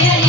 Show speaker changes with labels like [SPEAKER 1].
[SPEAKER 1] Gracias.